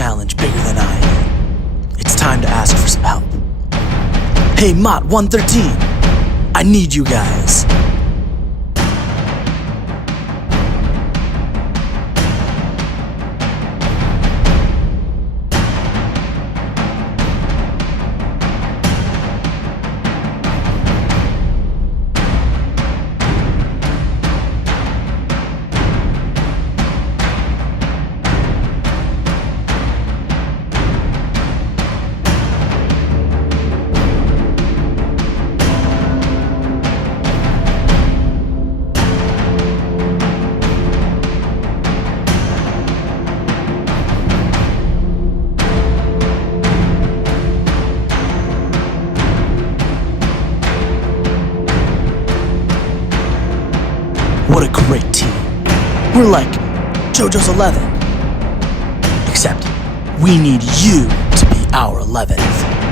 challenge bigger than I am. It's time to ask for some help. Hey, Mott 113, I need you guys. What a great team. We're like Jojo's 11. Except we need you to be our 11th.